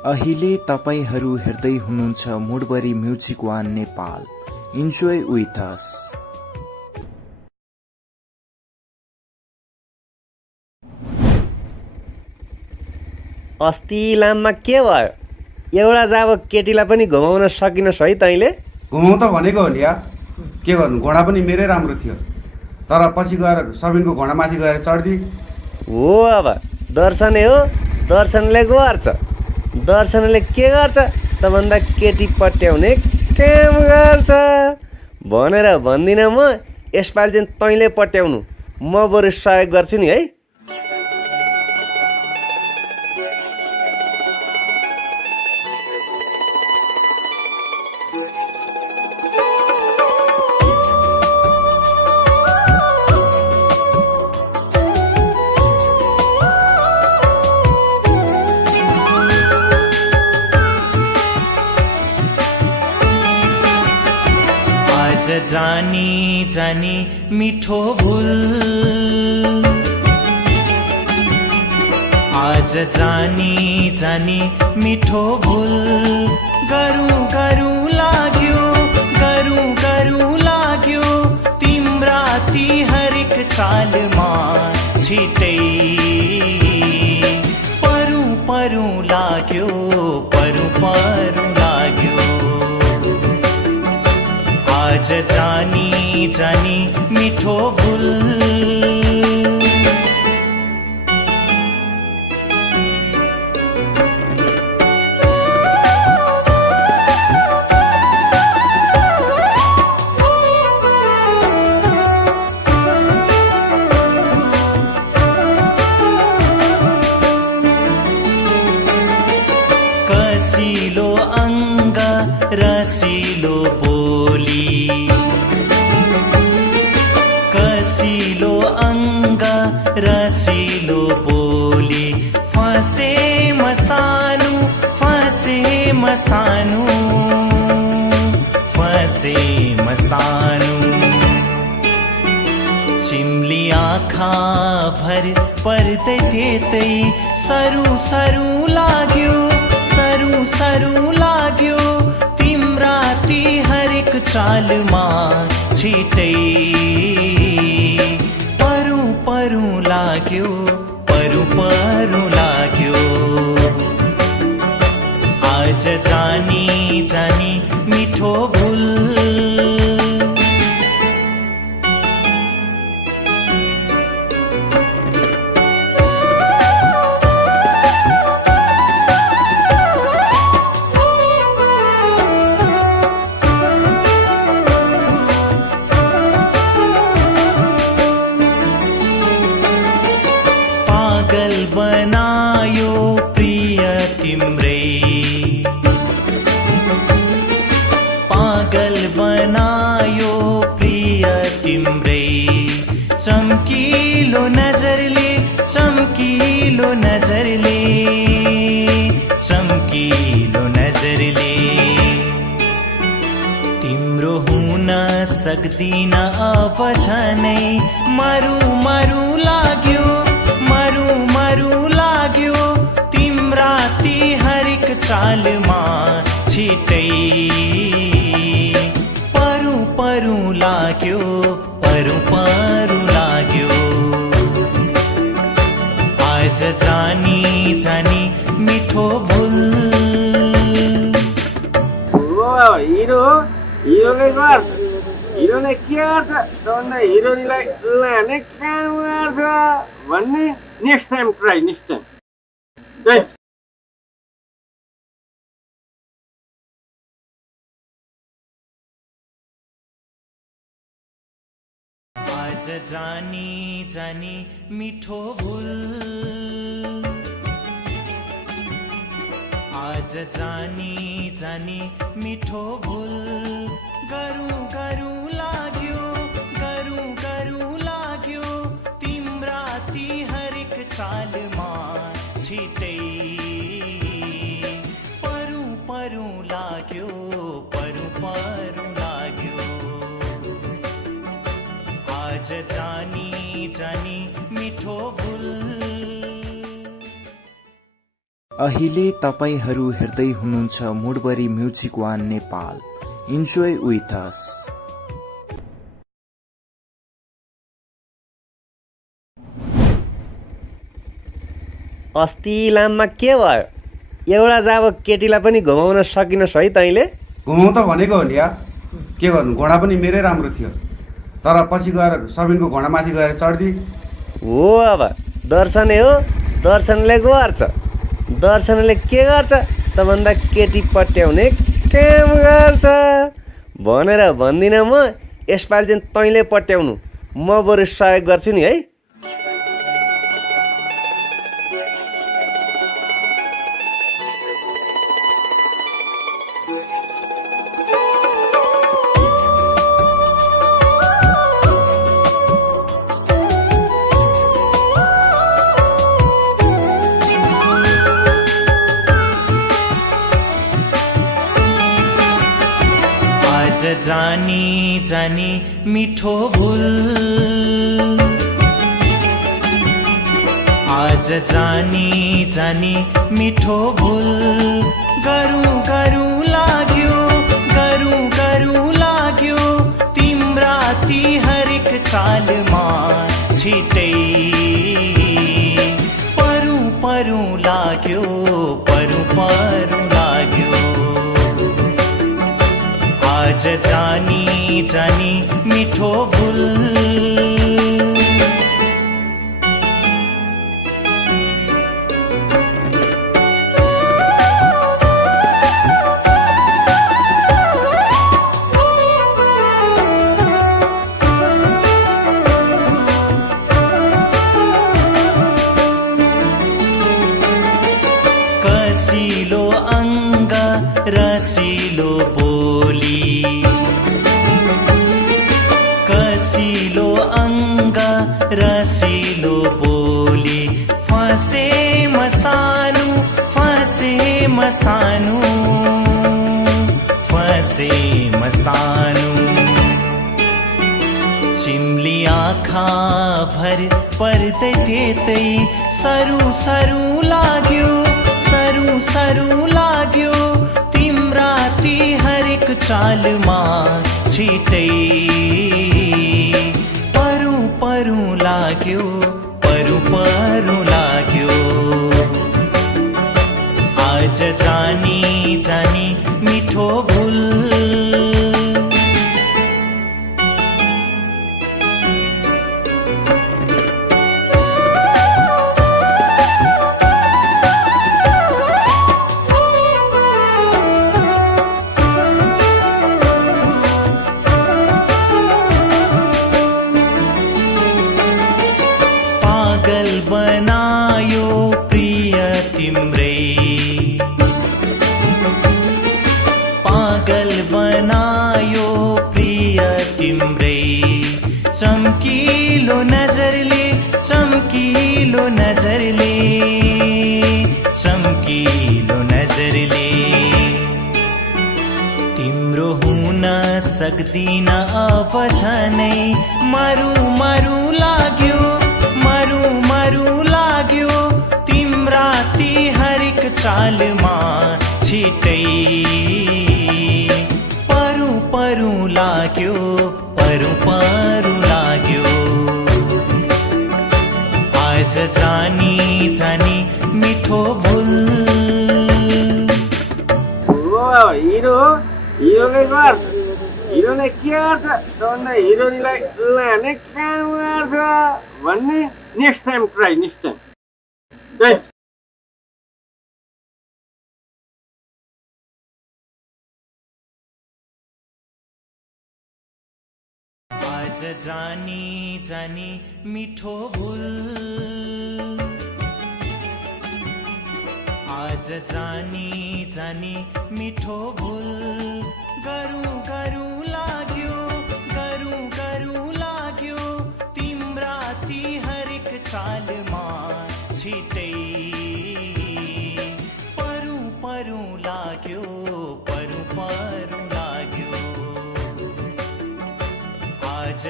अहिले तपाईहरू हेर्दै हुनुहुन्छ Mudbari music one Nepal. Enjoy with us. अस्ति लाममा के भयो? एउटा जाब केटीलाई पनि घुमाउन सकिनस् है तैँले? घुमाउ त भनेको हो नि यार, के गर्नु, घोडा पनि मेरै राम्रो थियो, तर पछि गएर सबिनको घोडा माथि गएर चढ्दी। हो अब दर्शनै हो, दर्शनले गर्छ। दर्शनले के गर्छ त भन्दा केटी पट्याउने काम गर्छ भनेर भन्दिनँ म। यसपालि चाहिँ तैँले पट्याउनु, म बरु सहयोग गर्छु नि है। जानी जानी मिठो भूल, आज जानी जानी मिठो भूल, गरौँ गरौँ लाग्यो, गरौँ गरौँ लाग्यो तिम्रा ती हरेक चालमा छिटै परौँ परौँ लाग्यो, परौँ परौँ लाग्यो। आज जानी जानी मिठो भूल, कसिलो अङ्ग रसिलो बोली, कसिलो अङ्ग रसिलो बोली, फसे मसानु, फसे मसानु, फसे मसानु। चिम्ली आँखा भर पर्दै त्यतै सरु सरु लाग्यो, सरु सरु लाग्यो तिम्रा ती हरेक चालमा छिटै परौँ परौँ लाग्यो, परौँ परौँ लाग्यो। आज जानी जानी मिठो भूल, बनायो प्रिय तिम्रै, पागल बनायो प्रिय तिम्रै, चम्किलो नजरले, चम्किलो नजरले, चम्किलो नजरले। तिम्रो हुन सक्दिन अब झनै, मरु मरु लाग्यो, मरु मरु लाग्यो तिम्रा ती हरेक चालमा छिटै परौँ परौँ लाग्यो, परौँ परौँ लाग्यो। आज जानी जानी मिठो भूल। हिरो हिरोले गर्छ, हिरोले के गर्छ भन्दा हिरोइनलाई लाने काम गर्छ भन्ने। Next time try, next time. आज जानी जानी मिठो भूल, आज जानी जानी मिठो भूल, गरौँ गरौँ लाग्यो, गरौँ गरौँ लाग्यो तिम्रा ती हरेक चालमा छिटै परौँ परौँ लाग्यो, परौँ परौँ लाग्यो। आज जानी जानी मिठो भूल। अहिले तपाईहरू हेर्दै हुनुहुन्छ Mudbari music one Nepal. Enjoy with us. अस्ति लाममा के भयो? एउटा जाब केटीलाई पनि घुमाउन सकिनस् है तैँले? घुमाउ त भनेको हो नि यार, के गर्नु, घोडा पनि मेरै राम्रो थियो, तर पछि गएर सबिनको घोडामाथि गएर चढ्दी। हो अब दर्शनले हो, दर्शनले गर्छ। दर्शनले के गर्छ त भन्दा केटी पट्याउने काम गर्छ भनेर भन्दिनँ म। यसपालि चाहिँ तैँले पट्याउनु, म बरु सहयोग गर्छु नि है। जानी जानी मिठो भूल, आज जानी जानी मिठो भूल, गरौँ गरौँ लाग्यो तिम्रा ती हरेक चालमा छिटै परौँ लाग्यो आज जानी जानी मिठो भूल। कसिलो अङ्ग रसिलो बोली, कसिलो अङ्ग रसिलो बोली, फसे मसानु चिम्ली आँखा भर पर्दै त्यतै सरु लाग्यो तिम्रा ती हरेक चालमा छिटै परौँ लाग्यो आज जानी जानी मिठो भूल। बनायो प्रिय तिम्रै, पागल बनायो प्रिय तिम्रै, चम्किलो नजरले तिम्रो हुन सक्दिन अब झनै मरु लाग्यो तिम्रा ती हरेक चालमा छिटै परौँ लाग्यो आज जानी जानी मिठो भूल। हिरोले गर्छ, हिरोले के गर्छ भन्दा हिरोइनलाई लाने काम गर्छ भन्ने next time try, next time. आज जानी जानी मिठो भूल, आज जानी जानी मिठो भूल, गरौँ लाग्यो तिम्रा ती हरेक चालमा छिटै परौँ लाग्यो आज